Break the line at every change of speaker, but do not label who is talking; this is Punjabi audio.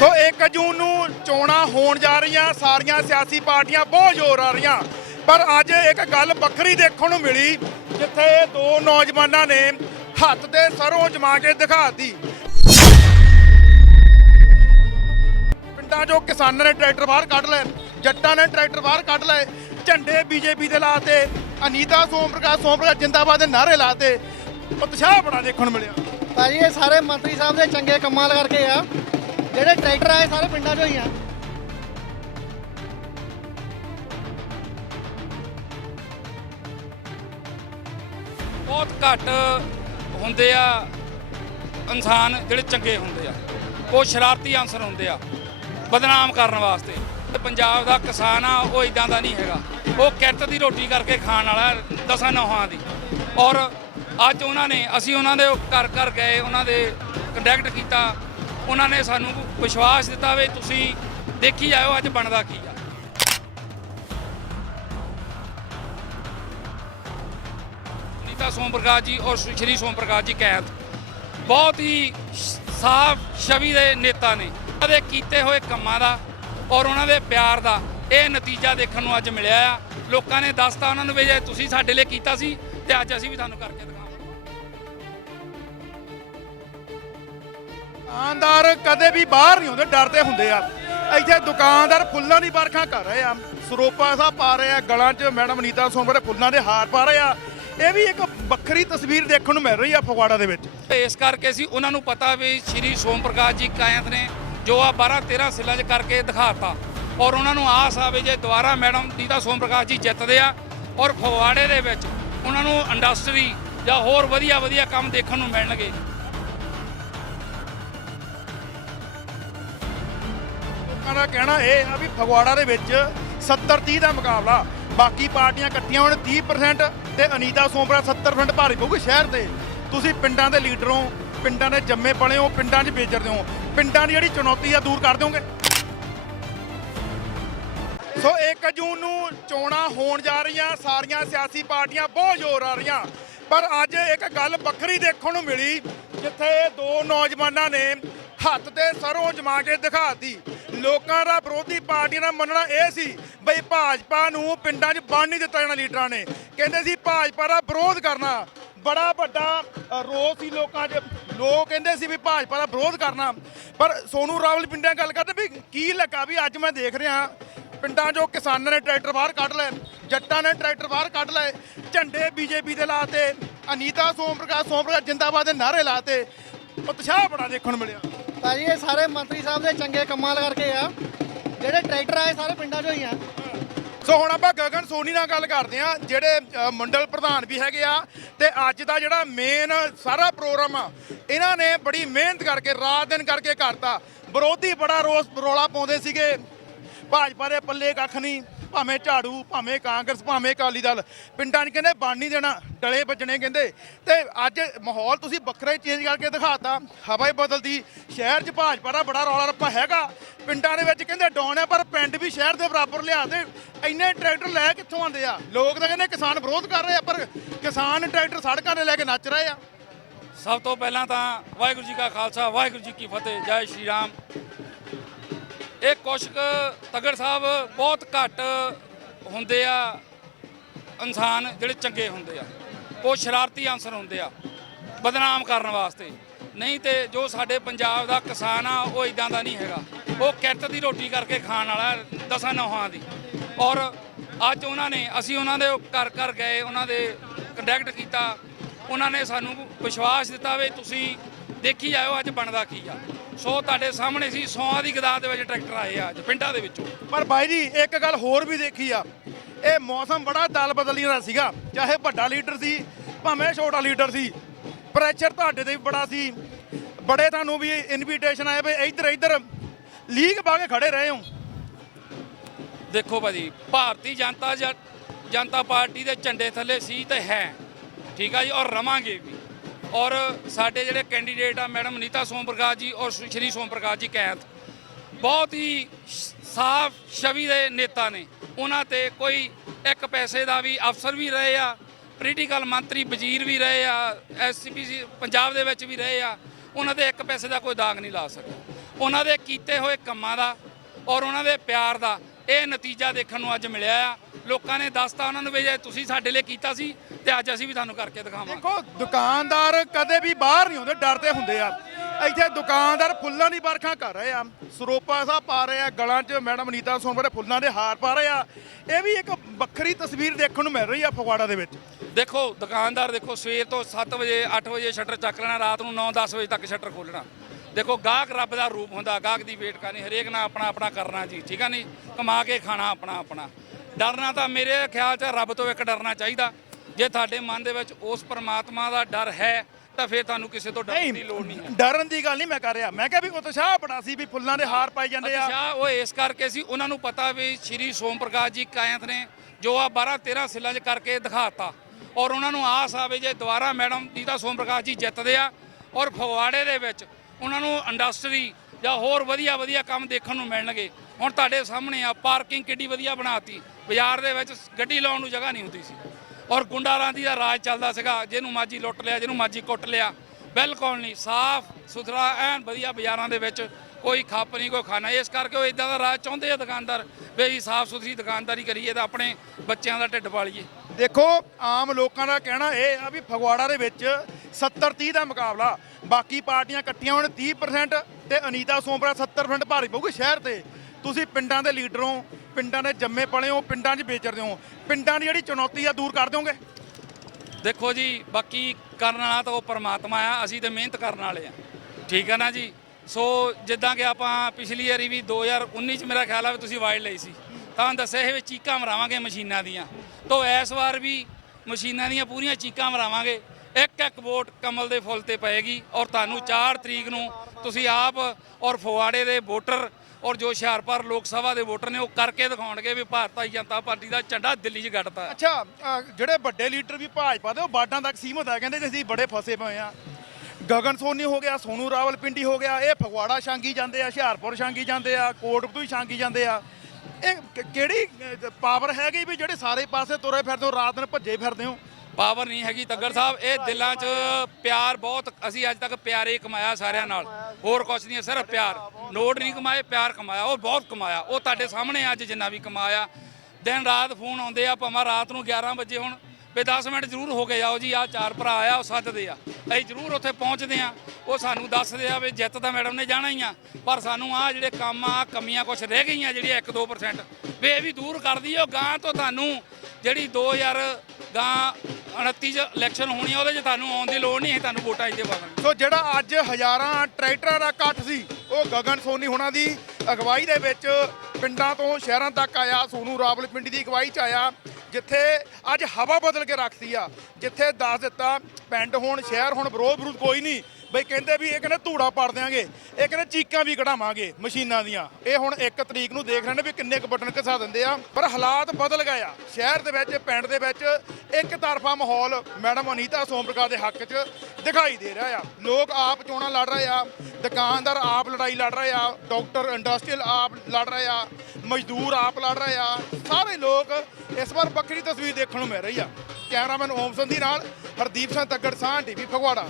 ਸੋ 1 ਜੂਨ ਨੂੰ ਚੋਣਾਂ ਹੋਣ ਜਾ ਰਹੀਆਂ, ਸਾਰੀਆਂ ਸਿਆਸੀ ਪਾਰਟੀਆਂ ਬਹੁਤ ਜ਼ੋਰ ਆ ਰਹੀਆਂ। ਪਰ ਅੱਜ ਇੱਕ ਗੱਲ ਵੱਖਰੀ ਦੇਖਣ ਨੂੰ ਮਿਲੀ, ਜਿੱਥੇ ਦੋ ਨੌਜਵਾਨਾਂ ਨੇ ਹੱਥ ਤੇ ਸਰੋਂ ਜਮਾ ਕੇ ਦਿਖਾਤੀ ਪਿੰਡਾਂ 'ਚੋਂ ਕਿਸਾਨਾਂ ਨੇ ਟਰੈਕਟਰ ਬਾਹਰ ਕੱਢ ਲਏ, ਜੱਟਾਂ ਨੇ ਟਰੈਕਟਰ ਬਾਹਰ ਕੱਢ ਲਏ, ਝੰਡੇ ਬੀਜੇਪੀ ਦੇ ਲਾਤੇ ਅਨੀਤਾ ਸੋਮ ਪ੍ਰਕਾਸ਼ ਸੋਮ ਪ੍ਰਕਾਸ਼ ਜਿੰਦਾਬਾਦ ਦੇ ਨਾਰੇ ਲਾਤੇ ਉਤਸ਼ਾਹ ਬੜਾ ਦੇਖਣ ਨੂੰ ਮਿਲਿਆ।
ਭਾਜੀ, ਇਹ ਸਾਰੇ ਮੰਤਰੀ ਸਾਹਿਬ ਦੇ ਚੰਗੇ ਕੰਮਾਂ ਕਰਕੇ ਆ। ਜਿਹੜੇ ਟਰੈਕਟਰ ਆਏ ਸਾਰੇ ਪਿੰਡਾਂ 'ਚੋਂ ਹੀ ਆ।
ਬਹੁਤ ਘੱਟ ਹੁੰਦੇ ਆ ਇਨਸਾਨ ਜਿਹੜੇ ਚੰਗੇ ਹੁੰਦੇ ਆ। ਉਹ ਸ਼ਰਾਰਤੀ ਅਨਸਰ ਹੁੰਦੇ ਆ, ਬਦਨਾਮ ਕਰਨ ਵਾਸਤੇ। ਪੰਜਾਬ ਦਾ ਕਿਸਾਨ ਆ, ਉਹ ਇਦਾਂ ਦਾ ਨਹੀਂ ਹੈਗਾ। ਉਹ ਕਿਰਤ ਦੀ ਰੋਟੀ ਕਰਕੇ ਖਾਣ ਵਾਲਾ, ਦਸਾਂ ਨੌਹਾਂ ਦੀ। ਔਰ ਅੱਜ ਉਹਨਾਂ ਨੇ, ਅਸੀਂ ਉਹਨਾਂ ਦੇ ਘਰ ਘਰ ਗਏ, ਉਹਨਾਂ ਦੇ ਕੰਟੈਕਟ ਕੀਤਾ। ਉਹਨਾਂ ਨੇ ਸਾਨੂੰ ਵਿਸ਼ਵਾਸ ਦਿੱਤਾ ਵੀ ਤੁਸੀਂ ਦੇਖੀ ਜਾਇਓ ਅੱਜ ਬਣਦਾ ਕੀ ਆ। ਨੀਤਾ ਸੋਮ ਪ੍ਰਕਾਸ਼ ਜੀ ਔਰ ਸ਼੍ਰੀ ਸੋਮ ਪ੍ਰਕਾਸ਼ ਜੀ ਕੈਦ। ਬਹੁਤ ਹੀ ਸਾਫ਼ ਛਵੀ ਦੇ ਨੇਤਾ ਨੇ। ਉਹਨਾਂ ਦੇ ਕੀਤੇ ਹੋਏ ਕੰਮਾਂ ਦਾ ਔਰ ਉਹਨਾਂ ਦੇ ਪਿਆਰ ਦਾ ਇਹ ਨਤੀਜਾ ਦੇਖਣ ਨੂੰ ਅੱਜ ਮਿਲਿਆ ਆ। ਲੋਕਾਂ ਨੇ ਦੱਸਤਾ ਉਹਨਾਂ ਨੂੰ ਵੀ ਜੇ ਤੁਸੀਂ ਸਾਡੇ ਲਈ ਕੀਤਾ ਸੀ ਤੇ ਅੱਜ ਅਸੀਂ ਵੀ ਤੁਹਾਨੂੰ ਕਰਕੇ ਦਿਖਾਵਾਂਗੇ।
ਦੁਕਾਨਦਾਰ ਕਦੇ ਵੀ ਬਾਹਰ ਨਹੀਂ ਹੁੰਦੇ, ਡਰਦੇ ਹੁੰਦੇ ਆ। ਇੱਥੇ ਦੁਕਾਨਦਾਰ ਫੁੱਲਾਂ ਦੀ ਵਰਖਾ ਕਰ ਰਹੇ ਆ। ਸਰੋਪਾ ਸਾਹਿਬ ਪਾ ਰਹੇ ਆ, ਗਲਾਂ 'ਚ ਮੈਡਮ ਨੀਤਾ ਸੋਮਰੇ ਫੁੱਲਾਂ ਦੇ ਹਾਰ ਪਾ ਰਹੇ ਆ। ਇਹ ਵੀ ਇੱਕ ਵੱਖਰੀ ਤਸਵੀਰ ਦੇਖਣ ਨੂੰ ਮਿਲ ਰਹੀ ਆ ਫਗਵਾੜਾ ਦੇ ਵਿੱਚ।
ਇਸ ਕਰਕੇ ਸੀ ਉਹਨਾਂ ਨੂੰ ਪਤਾ ਵੀ ਸ਼੍ਰੀ ਸੋਮ ਪ੍ਰਕਾਸ਼ ਜੀ ਕਾਇਤ ਨੇ ਜੋ ਆ 12 13 ਸਿਲਾਂ 'ਚ ਕਰਕੇ ਦਿਖਾਤਾ। ਔਰ ਉਹਨਾਂ ਨੂੰ ਆਸ ਆਵੇ ਜੇ ਦੁਬਾਰਾ ਮੈਡਮ ਨੀਤਾ ਸੋਮ ਪ੍ਰਕਾਸ਼ ਜੀ ਜਿੱਤਦੇ ਆ ਔਰ ਫਗਵਾੜੇ ਦੇ ਵਿੱਚ ਉਹਨਾਂ ਨੂੰ ਇੰਡਸਟਰੀ ਜਾਂ ਹੋਰ ਵਧੀਆ ਵਧੀਆ ਕੰਮ ਦੇਖਣ ਨੂੰ ਮਿਲਣਗੇ।
ਲੋਕਾਂ ਦਾ ਕਹਿਣਾ ਇਹ ਆ ਵੀ ਫਗਵਾੜਾ ਦੇ ਵਿੱਚ 70 30 ਦਾ ਮੁਕਾਬਲਾ, ਬਾਕੀ ਪਾਰਟੀਆਂ ਇਕੱਠੀਆਂ ਹੋਣ 30% ਤੇ ਅਨੀਤਾ ਸੋਮਰਾ 70% ਭਾਰੀ ਪਊਗੀ ਸ਼ਹਿਰ ਦੇ ਤੁਸੀਂ ਪਿੰਡਾਂ ਦੇ ਲੀਡਰ ਹੋ, ਪਿੰਡਾਂ ਦੇ ਜੰਮੇ ਪਲੇ ਹੋ, ਪਿੰਡਾਂ 'ਚ ਵਿਚਰਦੇ ਹੋ, ਪਿੰਡਾਂ ਦੀ ਜਿਹੜੀ ਚੁਣੌਤੀ ਆ ਦੂਰ ਕਰ ਦਿਓਗੇ? ਸੋ 1 ਜੂਨ ਨੂੰ ਚੋਣਾਂ ਹੋਣ ਜਾ ਰਹੀਆਂ, ਸਾਰੀਆਂ ਸਿਆਸੀ ਪਾਰਟੀਆਂ ਬਹੁਤ ਜ਼ੋਰ ਆ ਰਹੀਆਂ। ਪਰ ਅੱਜ ਇੱਕ ਗੱਲ ਵੱਖਰੀ ਦੇਖਣ ਨੂੰ ਮਿਲੀ, ਜਿੱਥੇ ਦੋ ਨੌਜਵਾਨਾਂ ਨੇ ਹੱਥ ਤੇ ਸਰੋਂ ਜਮਾ ਕੇ ਦਿਖਾਤੀ ਲੋਕਾਂ ਦਾ ਵਿਰੋਧੀ ਪਾਰਟੀਆਂ ਦਾ ਮੰਨਣਾ ਇਹ ਸੀ ਬਈ ਭਾਜਪਾ ਨੂੰ ਪਿੰਡਾਂ 'ਚ ਬਣ ਨਹੀਂ ਦਿੱਤਾ ਜਾਣਾ ਲੀਡਰਾਂ ਨੇ। ਕਹਿੰਦੇ ਸੀ ਭਾਜਪਾ ਦਾ ਵਿਰੋਧ ਕਰਨਾ ਬੜਾ ਵੱਡਾ ਅ, ਰੋਸ ਸੀ ਲੋਕਾਂ 'ਚ। ਲੋਕ ਕਹਿੰਦੇ ਸੀ ਵੀ ਭਾਜਪਾ ਦਾ ਵਿਰੋਧ ਕਰਨਾ। ਪਰ ਸੋਨੂ ਰਾਵਲ ਪਿੰਡਾਂ ਗੱਲ ਕਰਦੇ ਵੀ ਕੀ ਲੱਗਾ ਵੀ ਅੱਜ ਮੈਂ ਦੇਖ ਰਿਹਾ ਪਿੰਡਾਂ 'ਚੋਂ ਕਿਸਾਨਾਂ ਨੇ ਟਰੈਕਟਰ ਬਾਹਰ ਕੱਢ ਲਏ ਜੱਟਾਂ ਨੇ ਟਰੈਕਟਰ ਬਾਹਰ ਕੱਢ ਲਏ ਝੰਡੇ ਬੀਜੇਪੀ ਦੇ ਲਾਤੇ ਅਨੀਤਾ ਸੋਮ ਪ੍ਰਕਾਸ਼ ਸੋਮ ਪ੍ਰਕਾਸ਼ ਜਿੰਦਾਬਾਦ ਦੇ ਨਾਰੇ ਲਾਤੇ ਉਤਸ਼ਾਹ ਬੜਾ ਦੇਖਣ ਨੂੰ ਮਿਲਿਆ।
ਭਾਜੀ ਇਹ ਸਾਰੇ ਮੰਤਰੀ ਸਾਹਿਬ ਦੇ ਚੰਗੇ ਕੰਮਾਂ ਕਰਕੇ ਆ। ਜਿਹੜੇ ਟਰੈਕਟਰ ਆਏ ਸਾਰੇ ਪਿੰਡਾਂ 'ਚੋਂ ਹੀ ਆ।
ਸੋ ਹੁਣ ਆਪਾਂ ਗਗਨ ਸੋਨੀ ਨਾਲ ਗੱਲ ਕਰਦੇ ਆ ਜਿਹੜੇ ਅ, ਮੰਡਲ ਪ੍ਰਧਾਨ ਵੀ ਹੈਗੇ ਆ ਤੇ ਅੱਜ ਦਾ ਜਿਹੜਾ ਮੇਨ ਸਾਰਾ ਪ੍ਰੋਗਰਾਮ ਆ ਇਹਨਾਂ ਨੇ ਬੜੀ ਮਿਹਨਤ ਕਰਕੇ ਰਾਤ ਦਿਨ ਕਰਕੇ ਕਰਤਾ। ਵਿਰੋਧੀ ਬੜਾ ਰੋਸ ਰੋਲਾ ਪਾਉਂਦੇ ਸੀਗੇ। ਭਾਜਪਾ ਦੇ ਪੱਲੇ ਕੱਖ ਨਹੀਂ। ਭਾਵੇਂ ਝਾੜੂ, ਭਾਵੇਂ ਕਾਂਗਰਸ, ਭਾਵੇਂ ਅਕਾਲੀ ਦਲ। ਪਿੰਡਾਂ 'ਚ ਕਹਿੰਦੇ, ਬਣ ਨਹੀਂ ਦੇਣਾ, ਡਲੇ ਵੱਜਣੇ ਕਹਿੰਦੇ। ਤੇ ਅੱਜ ਮਾਹੌਲ ਤੁਸੀਂ ਵੱਖਰਾ ਹੀ ਚੇਂਜ ਕਰਕੇ ਦਿਖਾਤਾ। ਹਵਾ ਹੀ ਬਦਲਦੀ, ਸ਼ਹਿਰ 'ਚ ਭਾਜਪਾ ਦਾ ਬੜਾ ਰੌਲਾ ਰੱਪਾ ਹੈਗਾ। ਪਿੰਡਾਂ ਦੇ ਵਿੱਚ ਕਹਿੰਦੇ ਡਾਉਣ ਹੈ ਪਰ ਪਿੰਡ ਵੀ ਸ਼ਹਿਰ ਦੇ ਬਰਾਬਰ ਲਿਆ ਤੇ ਇੰਨੇ ਟਰੈਕਟਰ ਲੈ ਕਿੱਥੋਂ ਆਉਂਦੇ ਆ? ਲੋਕ ਤਾਂ ਕਹਿੰਦੇ ਕਿਸਾਨ ਵਿਰੋਧ ਕਰ ਰਹੇ ਆ, ਪਰ ਕਿਸਾਨ ਟਰੈਕਟਰ ਸੜਕਾਂ ਤੇ ਲੈ ਕੇ ਨੱਚ ਰਹੇ ਆ।
ਸਭ ਤੋਂ ਪਹਿਲਾਂ ਤਾਂ ਵਾਹਿਗੁਰੂ ਜੀ ਕਾ ਖਾਲਸਾ, ਵਾਹਿਗੁਰੂ ਜੀ ਕੀ ਫਤਿਹ, ਜੈ ਸ਼੍ਰੀ ਰਾਮ। ਇਹ ਕੁਸ਼ਕ ਤਗੜ ਸਾਹਿਬ ਬਹੁਤ ਘੱਟ ਹੁੰਦੇ ਆ ਇਨਸਾਨ ਜਿਹੜੇ ਚੰਗੇ ਹੁੰਦੇ ਆ। ਉਹ ਸ਼ਰਾਰਤੀ ਅਨਸਰ ਹੁੰਦੇ ਆ, ਬਦਨਾਮ ਕਰਨ ਵਾਸਤੇ। ਨਹੀਂ ਤੇ ਜੋ ਸਾਡੇ ਪੰਜਾਬ ਦਾ ਕਿਸਾਨ ਆ, ਉਹ ਇਦਾਂ ਦਾ ਨਹੀਂ ਹੈਗਾ। ਉਹ ਕਿਰਤ ਦੀ ਰੋਟੀ ਕਰਕੇ ਖਾਣ ਵਾਲਾ, ਦਸਾਂ ਨੌਹਾਂ ਦੀ। ਔਰ ਅੱਜ ਉਹਨਾਂ ਨੇ, ਅਸੀਂ ਉਹਨਾਂ ਦੇ ਘਰ ਘਰ ਗਏ, ਉਹਨਾਂ ਦੇ ਕੰਟੈਕਟ ਕੀਤਾ। ਉਹਨਾਂ ਨੇ ਸਾਨੂੰ ਵਿਸ਼ਵਾਸ ਦਿੱਤਾ ਵੀ ਤੁਸੀਂ ਦੇਖੀ ਜਾਇਓ ਅੱਜ ਬਣਦਾ ਕੀ ਆ। ਸੋ ਤੁਹਾਡੇ ਸਾਹਮਣੇ ਸੀ ਸੌਆਂ ਦੀ ਗਦਾਰ ਦੇ ਵਿੱਚ ਟਰੈਕਟਰ ਆਏ ਆ ਅੱਜ ਪਿੰਡਾਂ ਦੇ ਵਿੱਚੋਂ।
ਪਰ ਬਾਈ ਜੀ ਇੱਕ ਗੱਲ ਹੋਰ ਵੀ ਦੇਖੀ ਆ। ਇਹ ਮੌਸਮ ਬੜਾ ਦਲ ਬਦਲੀਆਂ ਦਾ ਸੀਗਾ। ਚਾਹੇ ਵੱਡਾ ਲੀਡਰ ਸੀ ਭਾਵੇਂ ਛੋਟਾ ਲੀਡਰ ਸੀ ਪ੍ਰੈਸ਼ਰ ਤੁਹਾਡੇ ਤੇ ਵੀ ਬੜਾ ਸੀ। ਬੜੇ ਤੁਹਾਨੂੰ ਵੀ ਇਨਵੀਟੇਸ਼ਨ ਆਏ ਵੀ ਇੱਧਰ ਇੱਧਰ ਲੀਗ ਪਾ ਕੇ ਖੜੇ ਰਹੇ ਹੋ।
ਦੇਖੋ ਭਾਜੀ ਭਾਰਤੀ ਜਨਤਾ ਜਨਤਾ ਪਾਰਟੀ ਦੇ ਝੰਡੇ ਥੱਲੇ ਸੀ ਤੇ ਹੈ। ਠੀਕ ਆ ਜੀ ਔਰ ਰਵਾਂਗੇ ਵੀ। ਔਰ ਸਾਡੇ ਜਿਹੜੇ ਕੈਂਡੀਡੇਟ ਆ, ਮੈਡਮ ਨੀਤਾ ਸੋਮ ਪ੍ਰਕਾਸ਼ ਜੀ ਔਰ ਸ਼੍ਰੀ ਸੋਮ ਪ੍ਰਕਾਸ਼ ਜੀ ਕੈਂਥ। ਬਹੁਤ ਹੀ ਸਾਫ਼ ਛਵੀ ਦੇ ਨੇਤਾ ਨੇ। ਉਹਨਾਂ ਤੇ ਕੋਈ ਇੱਕ ਪੈਸੇ ਦਾ ਵੀ ਅਫਸਰ ਵੀ ਰਹੇ ਆ ਪੋਲੀਟੀਕਲ ਮੰਤਰੀ ਵਜ਼ੀਰ ਵੀ ਰਹੇ ਆ ਐਸਸੀਪੀਸੀ ਪੰਜਾਬ ਦੇ ਵਿੱਚ ਵੀ ਰਹੇ ਆ। ਉਹਨਾਂ ਦੇ ਇੱਕ ਪੈਸੇ ਦਾ ਕੋਈ ਦਾਗ ਨਹੀਂ ਲਾ ਸਕਿਆ ਉਹਨਾਂ ਦੇ ਕੀਤੇ ਹੋਏ ਕੰਮਾਂ ਦਾ ਔਰ ਉਹਨਾਂ ਦੇ ਪਿਆਰ ਦਾ ਇਹ ਨਤੀਜਾ ਦੇਖਣ ਨੂੰ ਅੱਜ ਮਿਲਿਆ ਆ। ਲੋਕਾਂ ਨੇ ਦੱਸਤਾ ਉਹਨਾਂ ਨੂੰ ਵੀ ਜੇ ਤੁਸੀਂ ਸਾਡੇ ਲਈ ਕੀਤਾ ਸੀ ਤੇ ਅੱਜ ਅਸੀਂ ਵੀ ਤੁਹਾਨੂੰ ਕਰਕੇ ਦਿਖਾਵਾਂਗੇ।
ਦੇਖੋ ਦੁਕਾਨਦਾਰ ਕਦੇ ਵੀ ਬਾਹਰ ਨਹੀਂ ਹੁੰਦੇ ਡਰਦੇ ਹੁੰਦੇ ਆ। ਇੱਥੇ ਦੁਕਾਨਦਾਰ ਫੁੱਲਾਂ ਦੀ ਵਰਖਾ ਕਰ ਰਹੇ ਆ। ਸਰੋਪਾ ਸਾਹਿਬ ਪਾ ਰਹੇ ਆ ਗਲਾਂ 'ਚ ਮੈਡਮ ਨੀਤਾ ਸੋਨਵਰੇ ਫੁੱਲਾਂ ਦੇ ਹਾਰ ਪਾ ਰਹੇ ਆ। ਇਹ ਵੀ ਇੱਕ ਵੱਖਰੀ ਤਸਵੀਰ ਦੇਖਣ ਨੂੰ ਮਿਲ ਰਹੀ ਆ ਫਗਵਾੜਾ ਦੇ ਵਿੱਚ।
ਦੇਖੋ ਦੁਕਾਨਦਾਰ ਦੇਖੋ ਸਵੇਰ ਤੋਂ 7 ਵਜੇ 8 ਵਜੇ ਸ਼ਟਰ ਚੱਕ ਲੈਣਾ ਰਾਤ ਨੂੰ 9-10 ਵਜੇ ਤੱਕ ਸ਼ਟਰ ਖੋਲਣਾ ਦੇਖੋ ਗਾਹਕ ਰੱਬ ਦਾ ਰੂਪ ਹੁੰਦਾ ਗਾਹਕ ਦੀ ਵੇਟ ਕਰਨੀ ਹਰੇਕ ਨਾਲ ਆਪਣਾ ਆਪਣਾ ਕਰਨਾ ਜੀ ਠੀਕ ਆ ਨਹੀਂ ਕਮਾ ਕੇ ਖਾਣਾ ਆਪਣਾ ਆਪਣਾ। ਡਰਨਾ ਤਾਂ ਮੇਰੇ ਖਿਆਲ 'ਚ ਰੱਬ ਤੋਂ ਇੱਕ ਡਰਨਾ ਚਾਹੀਦਾ। ਜੇ ਤੁਹਾਡੇ ਮਨ ਦੇ ਵਿੱਚ ਉਸ ਪਰਮਾਤਮਾ ਦਾ ਡਰ ਹੈ ਤਾਂ ਫਿਰ ਤੁਹਾਨੂੰ ਕਿਸੇ ਤੋਂ ਡਰਨ ਦੀ ਲੋੜ ਨਹੀਂ ਹੈ।
ਡਰਨ ਦੀ ਗੱਲ ਨਹੀਂ ਮੈਂ ਕਰ ਰਿਹਾ। ਮੈਂ ਕਿਹਾ ਵੀ ਉਤਸ਼ਾਹ ਬੜਾ ਸੀ ਵੀ ਫੁੱਲਾਂ ਦੇ ਹਾਰ ਪਾਈ ਜਾਂਦੇ ਆ।
ਅੱਛਾ ਉਹ ਇਸ ਕਰਕੇ ਸੀ ਉਹਨਾਂ ਨੂੰ ਪਤਾ ਵੀ ਸ਼੍ਰੀ ਸੋਮ ਪ੍ਰਕਾਸ਼ ਜੀ ਕਾਇੰਤ ਨੇ ਜੋ ਆ 12 13 ਸਿੱਲਾਂ 'ਚ ਕਰਕੇ ਦਿਖਾਤਾ। ਔਰ ਉਹਨਾਂ ਨੂੰ ਆਸ ਆਵੇ ਜੇ ਦੁਬਾਰਾ ਮੈਡਮ ਨੀਤਾ ਸੋਮ ਪ੍ਰਕਾਸ਼ ਜੀ ਜਿੱਤਦੇ ਆ। ਔਰ ਫਗਵਾੜੇ ਦੇ ਵਿੱਚ ਉਹਨਾਂ ਨੂੰ ਇੰਡਸਟਰੀ ਜਾਂ ਹੋਰ ਵਧੀਆ ਵਧੀਆ ਕੰਮ ਦੇਖਣ ਨੂੰ ਮਿਲਣਗੇ। ਹੁਣ ਤੁਹਾਡੇ ਸਾਹਮਣੇ ਆ ਪਾਰਕਿੰਗ ਕਿੱਡੀ ਵਧੀਆ ਬਣਾਤੀ। ਬਾਜ਼ਾਰ ਦੇ ਵਿੱਚ ਗੱਡੀ ਲਾਉਣ ਨੂੰ ਜਗ੍ਹਾ ਨਹੀਂ ਹੁੰਦੀ ਸੀ। ਔਰ ਗੁੰਡਾਰਾਂਦੀ ਦਾ ਰਾਜ ਚੱਲਦਾ ਸੀਗਾ, ਜਿਹਨੂੰ ਮਾਜੀ ਲੁੱਟ ਲਿਆ, ਜਿਹਨੂੰ ਮਾਜੀ ਕੁੱਟ ਲਿਆ। ਬਿਲਕੁਲ ਨਹੀਂ, ਸਾਫ਼ ਸੁਥਰਾ, ਐਨ ਵਧੀਆ ਬਾਜ਼ਾਰਾਂ ਦੇ ਵਿੱਚ ਕੋਈ ਖੱਪ ਨਹੀਂ, ਕੋਈ ਖਾਣਾ ਇਸ ਕਰਕੇ ਉਹ ਇਦਾਂ ਦਾ ਰਾਜ ਚਾਹੁੰਦੇ ਆ ਦੁਕਾਨਦਾਰ, ਵੀ ਸਾਫ਼ ਸੁਥਰੀ ਦੁਕਾਨਦਾਰੀ ਕਰੀਏ ਤਾਂ ਆਪਣੇ ਬੱਚਿਆਂ ਦਾ ਢਿੱਡ ਪਾਲੀਏ।
ਦੇਖੋ, ਆਮ ਲੋਕਾਂ ਦਾ ਕਹਿਣਾ ਇਹ ਆ ਵੀ ਫਗਵਾੜਾ ਦੇ ਵਿੱਚ 70 30 ਦਾ ਮੁਕਾਬਲਾ, ਬਾਕੀ ਪਾਰਟੀਆਂ ਇਕੱਠੀਆਂ ਹੋਣ 30% ਤੇ ਅਨੀਤਾ ਸੋਮਰਾ 70% ਭਾਰੀ ਪਊਗੀ ਸ਼ਹਿਰ ਤੇ। ਤੁਸੀਂ ਪਿੰਡਾਂ ਦੇ ਲੀਡਰੋਂ ਪਿੰਡਾਂ ਦੇ ਜੰਮੇ ਪਲੇ ਹੋ, ਪਿੰਡਾਂ 'ਚ ਵਿਚਰਦੇ ਹੋ, ਪਿੰਡਾਂ ਦੀ ਜਿਹੜੀ ਚੁਣੌਤੀ ਆ ਦੂਰ ਕਰ ਦਿਓਗੇ?
ਦੇਖੋ ਜੀ, ਬਾਕੀ ਕਰਨ ਵਾਲਾ ਤਾਂ ਉਹ ਪਰਮਾਤਮਾ ਆ, ਅਸੀਂ ਤੇ ਮਿਹਨਤ ਕਰਨ ਵਾਲੇ ਆ। ਠੀਕ ਹੈ ਨਾ ਜੀ? ਸੋ ਜਿੱਦਾਂ ਕਿ ਆਪਾਂ ਪਿਛਲੀ ਵਾਰੀ ਵੀ 2019 ਚ ਮੇਰਾ ਖਿਆਲ ਆ ਵੀ ਤੁਸੀਂ ਵਾਈਡ ਲਈ ਸੀ। ਤਾਂ ਦੱਸਿਆ ਇਹ ਵੀ ਚੀਕਾਂ ਮਰਾਵਾਂਗੇ ਮਸ਼ੀਨਾਂ ਦੀਆਂ। ਤੋਂ ਇਸ ਵਾਰ ਵੀ ਮਸ਼ੀਨਾਂ ਦੀਆਂ ਪੂਰੀਆਂ ਚੀਕਾਂ ਮਰਾਵਾਂਗੇ। ਇੱਕ ਇੱਕ ਵੋਟ ਕਮਲ ਦੇ ਫੁੱਲ ਤੇ ਪਏਗੀ ਔਰ ਤੁਹਾਨੂੰ 4 ਤਰੀਕ ਨੂੰ ਤੁਸੀਂ ਆਪ ਔਰ ਫਗਵਾੜੇ ਦੇ ਵੋਟਰ ਔਰ ਜੋ ਹੁਸ਼ਿਆਰਪੁਰ ਲੋਕ ਸਭਾ ਦੇ ਵੋਟਰ ਨੇ ਉਹ ਕਰਕੇ ਦਿਖਾਉਣਗੇ ਵੀ ਭਾਰਤੀ ਜਨਤਾ ਪਾਰਟੀ ਦਾ ਝੰਡਾ ਦਿੱਲੀ 'ਚ ਗੱਡਤਾ
ਅੱਛਾ ਅ, ਜਿਹੜੇ ਵੱਡੇ ਲੀਡਰ ਵੀ ਭਾਜਪਾ ਦੇ ਉਹ ਬਾਡਾਂ ਤੱਕ ਸੀਮਤ ਆ ਕਹਿੰਦੇ ਜੀ ਅਸੀਂ ਬੜੇ ਫਸੇ ਪਏ ਆ ਗਗਨ ਸੋਨੀ ਹੋ ਗਿਆ ਸੋਨੂ ਰਾਵਲਪਿੰਡੀ ਹੋ ਗਿਆ ਇਹ ਫਗਵਾੜਾ ਛਾਂਗੀ ਜਾਂਦੇ ਆ ਹੁਸ਼ਿਆਰਪੁਰ ਛਾਂਗੀ ਜਾਂਦੇ ਆ ਕੋਟਕਪੂਰ ਛਾਂਗੀ ਜਾਂਦੇ ਆ। ਇਹ ਕਿ- ਕਿਹੜੀ ਪਾਵਰ ਹੈਗੀ ਵੀ ਜਿਹੜੇ ਸਾਰੇ ਪਾਸੇ ਤੁਰੇ ਫਿਰਦੇ ਹੋ ਰਾਤ ਦਿਨ ਭੱਜੇ ਫਿਰਦੇ ਹੋ?
ਪਾਵਰ ਨਹੀਂ ਹੈਗੀ ਤੱਗੜ ਸਾਹਿਬ ਇਹ ਦਿਲਾਂ 'ਚ ਪਿਆਰ ਬਹੁਤ ਅਸੀਂ ਅੱਜ ਤੱਕ ਪਿਆਰੇ ਕਮਾਇਆ ਸਾਰਿਆਂ ਨਾਲ। ਹੋਰ ਕੁਛ ਨਹੀਂ ਹੈ, ਸਿਰਫ ਪਿਆਰ। ਨੋਟ ਨਹੀਂ ਕਮਾਏ ਪਿਆਰ ਕਮਾਇਆ ਉਹ ਬਹੁਤ ਕਮਾਇਆ। ਉਹ ਤੁਹਾਡੇ ਸਾਹਮਣੇ ਅੱਜ ਜਿੰਨਾ ਵੀ ਕਮਾਇਆ। ਦਿਨ ਰਾਤ ਫੋਨ ਆਉਂਦੇ ਆ ਭਾਵੇਂ ਰਾਤ ਨੂੰ 11 ਵਜੇ ਹੁਣ ਵੀ 10 ਮਿੰਟ ਜ਼ਰੂਰ ਹੋ ਗਏ ਆਓ ਜੀ ਆ ਚਾਰ ਭਰਾ ਆ, ਉਹ ਸੱਦਦੇ ਆ। ਅਸੀਂ ਜ਼ਰੂਰ ਉੱਥੇ ਪਹੁੰਚਦੇ ਆ। ਉਹ ਸਾਨੂੰ ਦੱਸਦੇ ਆ ਵੀ ਜਿੱਤ ਤਾਂ ਮੈਡਮ ਨੇ ਜਾਣਾ ਹੀ ਆ, ਪਰ ਸਾਨੂੰ ਆ ਜਿਹੜੇ ਕੰਮ ਆ, ਕਮੀਆਂ ਕੁਝ ਰਹਿ ਗਈਆਂ ਜਿਹੜੀਆਂ 1-2% ਵੀ ਇਹ ਵੀ ਦੂਰ ਕਰਦੀ ਉਹ ਗਾਂ ਤੋਂ ਤੁਹਾਨੂੰ ਜਿਹੜੀ 2000 ਗਾਂ 29 ਚ ਇਲੈਕਸ਼ਨ ਹੋਣੀ ਆ, ਉਹਦੇ 'ਚ ਤੁਹਾਨੂੰ ਆਉਣ ਦੀ ਲੋੜ ਨਹੀਂ ਹੈ ਤੁਹਾਨੂੰ ਵੋਟਾਂ ਇੱਥੇ ਪਾਵਾਂਗੇ
ਸੋ ਜਿਹੜਾ ਅੱਜ ਹਜ਼ਾਰਾਂ ਟਰੈਕਟਰਾਂ ਦਾ ਇਕੱਠ ਸੀ, ਉਹ ਗਗਨ ਸੋਨੀ ਹੁਣਾਂ ਦੀ ਅਗਵਾਈ ਦੇ ਵਿੱਚ ਪਿੰਡਾਂ ਤੋਂ ਸ਼ਹਿਰਾਂ ਤੱਕ ਆਇਆ, ਸੋਨੂ ਰਾਵਲਪਿੰਡੀ ਦੀ ਅਗਵਾਈ 'ਚ ਆਇਆ। ਜਿੱਥੇ ਅੱਜ ਹਵਾ ਬਦਲ ਕੇ ਰੱਖਦੀ ਆ, ਜਿੱਥੇ ਦੱਸ ਦਿੱਤਾ ਪਿੰਡ ਹੋਣ, ਸ਼ਹਿਰ ਹੋਣ ਵਿਰੋਧ ਵਿਰੋਧ ਕੋਈ ਨਹੀਂ। ਬਈ ਕਹਿੰਦੇ ਵੀ ਇਹ ਕਹਿੰਦੇ ਧੂੜਾ ਪਾੜ ਦਿਆਂਗੇ, ਇਹ ਕਹਿੰਦੇ ਚੀਕਾਂ ਵੀ ਕਢਾਵਾਂਗੇ ਮਸ਼ੀਨਾਂ ਦੀਆਂ। ਇਹ ਹੁਣ ਇੱਕ ਤਰੀਕ ਨੂੰ ਦੇਖ ਰਹੇ ਨੇ ਵੀ ਕਿੰਨੇ ਕੁ ਬਟਨ ਘਸਾ ਦਿੰਦੇ ਆ, ਪਰ ਹਾਲਾਤ ਬਦਲ ਗਏ ਆ। ਸ਼ਹਿਰ ਦੇ ਵਿੱਚ, ਪਿੰਡ ਦੇ ਵਿੱਚ ਇੱਕ ਤਰਫਾ ਮਾਹੌਲ ਮੈਡਮ ਅਨੀਤਾ ਸੋਮਪ੍ਰਕਾਸ਼ ਦੇ ਹੱਕ 'ਚ ਦਿਖਾਈ ਦੇ ਰਿਹਾ ਆ। ਲੋਕ ਆਪ ਚੋਣਾਂ ਲੜ ਰਹੇ ਆ, ਦੁਕਾਨਦਾਰ ਆਪ ਲੜਾਈ ਲੜ ਰਹੇ ਆ, ਡਾਕਟਰ ਇੰਡਸਟਰੀਅਲ ਆਪ ਲੜ ਰਹੇ ਆ, ਮਜ਼ਦੂਰ ਆਪ ਲੜ ਰਹੇ ਆ। ਸਾਰੇ ਲੋਕ ਇਸ ਵਾਰ ਵੱਖਰੀ ਤਸਵੀਰ ਦੇਖਣ ਨੂੰ ਮਿਲ ਰਹੀ ਆ। ਕੈਮਰਾਮੈਨ ਓਮ ਸੰਧੀ ਨਾਲ ਹਰਦੀਪ ਸਿੰਘ ਤੱਗੜ ਸਾਹ ਟੀਵੀ, ਫਗਵਾੜਾ।